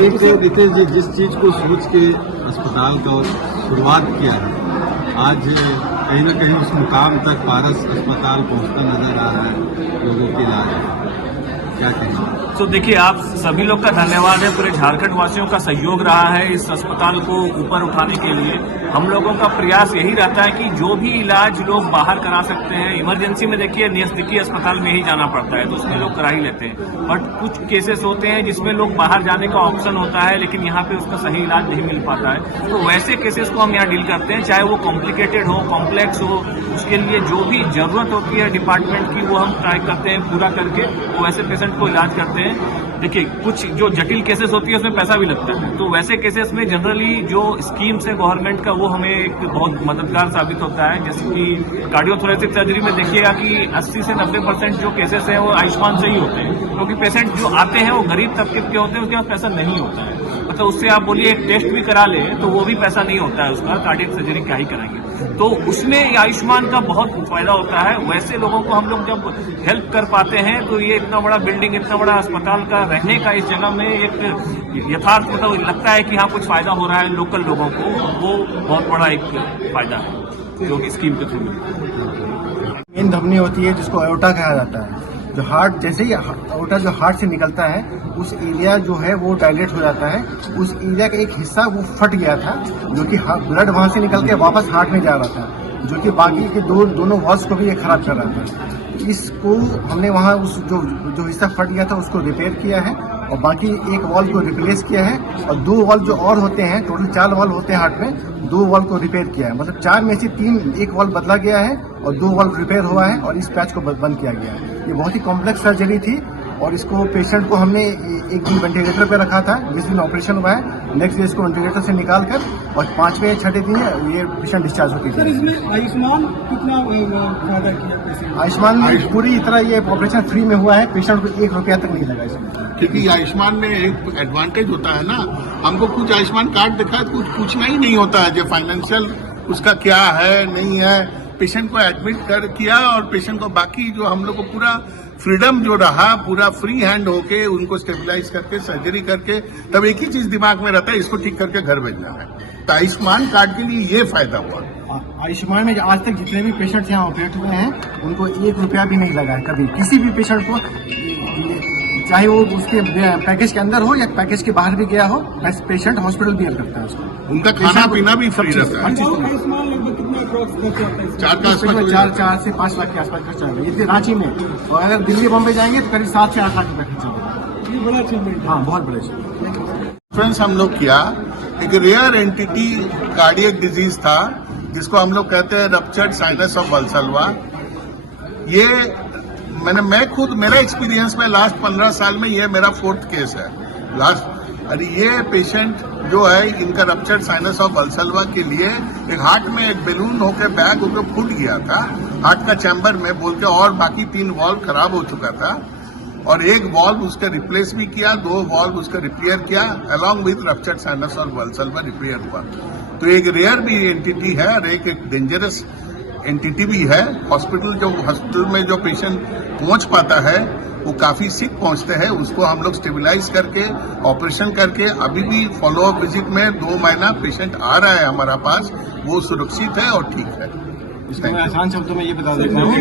देखते हैं रितेश जी, जिस चीज को सोच के अस्पताल का शुरुआत किया है, आज कहीं न कहीं उस मुकाम तक पारस अस्पताल पहुंचता नजर आ रहा है लोगों के इलाज में। क्या कहेंगे? तो देखिए, आप सभी लोग का धन्यवाद है। पूरे झारखंड वासियों का सहयोग रहा है इस अस्पताल को ऊपर उठाने के लिए। हम लोगों का प्रयास यही रहता है कि जो भी इलाज लोग बाहर करा सकते हैं, इमरजेंसी में देखिए नजदीकी अस्पताल में ही जाना पड़ता है, तो उसमें लोग करा ही लेते हैं। बट कुछ केसेस होते हैं जिसमें लोग बाहर जाने का ऑप्शन होता है, लेकिन यहाँ पे उसका सही इलाज नहीं मिल पाता है। तो वैसे केसेस को हम यहाँ डील करते हैं, चाहे वो कॉम्प्लिकेटेड हो, कॉम्प्लेक्स हो, उसके लिए जो भी जरूरत होती है डिपार्टमेंट की, वो हम ट्राई करते हैं पूरा करके, वो वैसे पेशेंट को इलाज करते हैं। देखिए, कुछ जो जटिल केसेस होती है उसमें पैसा भी लगता है, तो वैसे केसेस में जनरली जो स्कीम्स है गवर्नमेंट का, वो हमें एक बहुत मददगार साबित होता है। जैसे कि कार्डियोथोरेसिक सर्जरी में देखिएगा कि 80 से 90% जो केसेस हैं वो आयुष्मान से ही होते हैं, क्योंकि पेशेंट जो आते हैं वो गरीब तबके के होते हैं, उसके पास पैसा नहीं होता है। मतलब उससे आप बोलिए एक टेस्ट भी करा ले तो वो भी पैसा नहीं होता है उसका, कार्डियक सर्जरी क्या ही कराएंगे। तो उसमें आयुष्मान का बहुत फायदा होता है। वैसे लोगों को हम लोग जब हेल्प कर पाते हैं तो ये इतना बड़ा बिल्डिंग, इतना बड़ा अस्पताल का रहने का इस जगह में एक यथार्थ मतलब लगता है कि हाँ कुछ फायदा हो रहा है लोकल लोगों को, वो बहुत बड़ा एक फायदा है जो कि स्कीम के थ्रू मिलता है। मेन धमनी होती है जिसको एओर्टा कहा जाता है, जो हार्ट, जैसे ही एओर्टा जो हार्ट से निकलता है उस एरिया जो है वो डायलेट हो जाता है। उस एरिया का एक हिस्सा वो फट गया था, जो कि ब्लड वहां से निकल के वापस हार्ट में जा रहा था, जो कि बाकी के दोनों वॉल्स को भी ये खराब कर रहा था। इसको हमने वहाँ उस जो हिस्सा फट गया था उसको रिपेयर किया है और बाकी एक वॉल को रिप्लेस किया है, और 2 वॉल जो और होते हैं, टोटल 4 वॉल होते हैं हार्ट में, 2 वॉल को रिपेयर किया है। मतलब 4 में से 3, एक वॉल बदला गया है और 2 वॉल रिपेयर हुआ है और इस पैच को बंद किया गया है। ये बहुत ही कॉम्प्लेक्स सर्जरी थी और इसको पेशेंट को हमने एक दिन वेंटिलेटर पे रखा था, जिस दिन ऑपरेशन हुआ है नेक्स्ट डे इसको वेंटिलेटर से निकाल कर और 5वें या 6ठे दिन ये पेशेंट डिस्चार्ज होती सर, थी। इसमें आयुष्मान कितना फायदा किया? आयुष्मान में पूरी तरह ये ऑपरेशन फ्री में हुआ है, पेशेंट को 1 रुपया तक नहीं लगा इसमें। क्योंकि आयुष्मान में एक एडवांटेज होता है ना, हमको कुछ आयुष्मान कार्ड दिखा है, कुछ पूछना ही नहीं होता है जो फाइनेंशियल उसका क्या है नहीं है। पेशेंट को एडमिट कर किया और पेशेंट को बाकी जो हम लोग को पूरा फ्रीडम जो रहा, पूरा फ्री हैंड होके उनको स्टेबलाइज करके सर्जरी करके, तब एक ही चीज दिमाग में रहता है, इसको ठीक करके घर भेजना है। तो आयुष्मान कार्ड के लिए ये फायदा हुआ। आयुष्मान में आज तक जितने भी पेशेंट्स यहाँ ऑपरेट हुए हैं उनको 1 रुपया भी नहीं लगा है कभी, किसी भी पेशेंट को, चाहे वो उसके पैकेज के अंदर हो या पैकेज के बाहर भी गया हो, पेशेंट हॉस्पिटल बियर करता है उसको। उनका खाना पीना भी फ्री रहता है। आयुष्मान लगभग कितना अप्रॉक्स खर्च आता है? 4 का आसपास 4 से 5 लाख के आसपास खर्चा है ये रांची में, और अगर दिल्ली बॉम्बे जाएंगे तो करीब 7 से 8 लाख रुपए खर्चा होगा। ये बड़ा अचीवमेंट है। हाँ, बहुत बड़े अचीवमेंट। फ्रेंड्स, हम लोग किया एक रेयर एंटिटी कार्डियक डिजीज था जिसको हम लोग कहते हैं रप्चर्ड साइनस ऑफ वल्सलवा। ये मैं खुद, मेरा एक्सपीरियंस में लास्ट 15 साल में ये मेरा 4th केस है अरे ये पेशेंट जो है, इनका रप्चर्ड साइनस ऑफ वल्सलवा के लिए एक हार्ट में एक बैलून होकर बैग होकर फूट गया था हार्ट का चैम्बर में बोल के, और बाकी 3 वॉल्व खराब हो चुका था और एक वॉल्व उसका रिप्लेस भी किया, 2 वॉल्व उसका रिपेयर किया, along with ruptured sinus of Valsalva repair हुआ। तो एक रेयर भी एंटिटी है और एक डेंजरस एंटिटी भी है। हॉस्पिटल में जो पेशेंट पहुंच पाता है वो काफी सिक पहुंचते हैं, उसको हम लोग स्टेबलाइज करके ऑपरेशन करके, अभी भी फॉलोअप विजिट में 2 महीना पेशेंट आ रहा है हमारा पास, वो सुरक्षित है और ठीक है। इसमें आसान शब्दों में ये बता देता हूँ